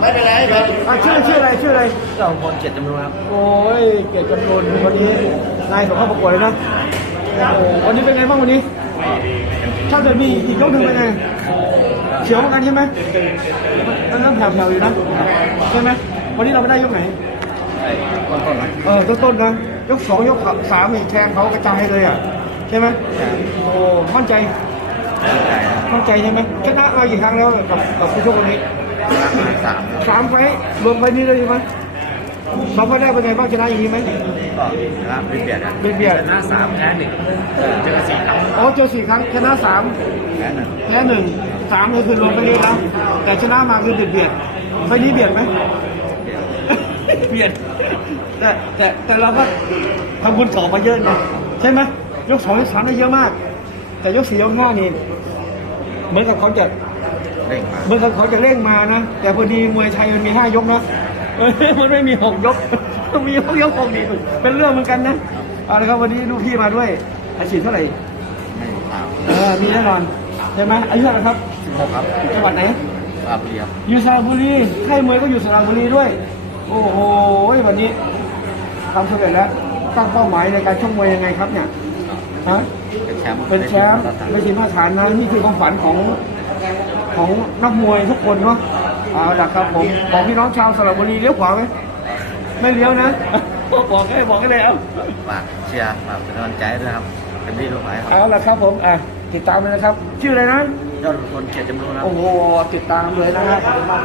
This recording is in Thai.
ไม่เป็นไรครับอะชื่อชื่ออะไรชื่ออะไร เจ้าคนเจ็ดจำนวนครับโอ้ยเกียรติจำนวนวันนี้นายส่งเข้าประกวดเลยนะโอ้วันนี้เป็นไงบ้างวันนี้ถ้าเกิดมีอีกยกหนึ่งเป็นไงเฉียวเหมือนกันใช่ไหมมันเริ่มแผ่วๆอยู่นะใช่ไหมวันนี้เราไม่ได้ยกไหนไอ้ต้นต้นนะเออต้นๆนะยกสองยกสามนี่แทงเขากระจายเลยอะใช่ไหมโอ้มั่นใจตั้งใจนะมั่นใจใช่ไหมชนะมากี่ครั้งแล้วกับกับผู้ชกคนนี้ รักมาสามสามไฟต์รวมไฟต์นี้เลยใช่ไหมสองไฟต์แรกเป็นไงบ้างชนะอย่างนี้ไหม ก็ชนะเบียดเบียดกันเบียดเบียด ชนะสามแพ้หนึ่งเจอกันสี่ครั้งอ๋อเจอสี่ครั้งชนะสามแพ้หนึ่งแพ้หนึ่งสามเลยคือรวมไปนี้แล้วแต่ชนะมาคือเบียดเบียดไฟต์นี้เบียดไหม เบียดแต่แต่แต่เราก็ทำบุญต่อมาเยอะนะใช่ไหมยกสองยกสามได้เยอะมาก แต่ยกสี่ยกห้านี่เหมือนกับเขาจะ เร่งมาเหมือนเขาจะเร่งมานะ แต่พอดีมวยไทยมันมีห้ายกนะเออมันไม่มีหกยก มีหกยกหกดีเป็นเรื่องเหมือนกันนะเอาละครับวันนี้ลูกพี่มาด้วยอาชีพเท่าไหร่ไม่ข่าวเออมีแน่นอนใช่ไหมอายุเท่าไหร่ครับสิบหกครับจังหวัดไหนอาเบียบอยู่สระบุรีค่ายมวยก็อยู่สระบุรีด้วย โอ้โห วันนี้ทำสำเร็จแล้ว ตั้งเป้าหมายในการชกมวยยังไงครับเนี่ย ฮะ เป็นแชมป์เป็นแชมป์ไม่ใช่มาตรฐานนะ นี่คือความฝันของ ของนักมวยทุกคนเนาะเอาล่ะครับผมบอกพี่น้องชาวสระบุรีเลี้ยวขวาไหมไม่เลี้ยวนะ บอกให้บอกให้เลยเอาฝากเชียร์ฝากเป็นกำลังใจด้วยครับเป็นที่รู้ไหมครับเอาล่ะครับผมอะติดตามเลยนะครับ ชื่ออะไรนะยอดคนเจ็ดจำนวนครับโอ้โหติดตามเลยนะฮะขอบคุณมาก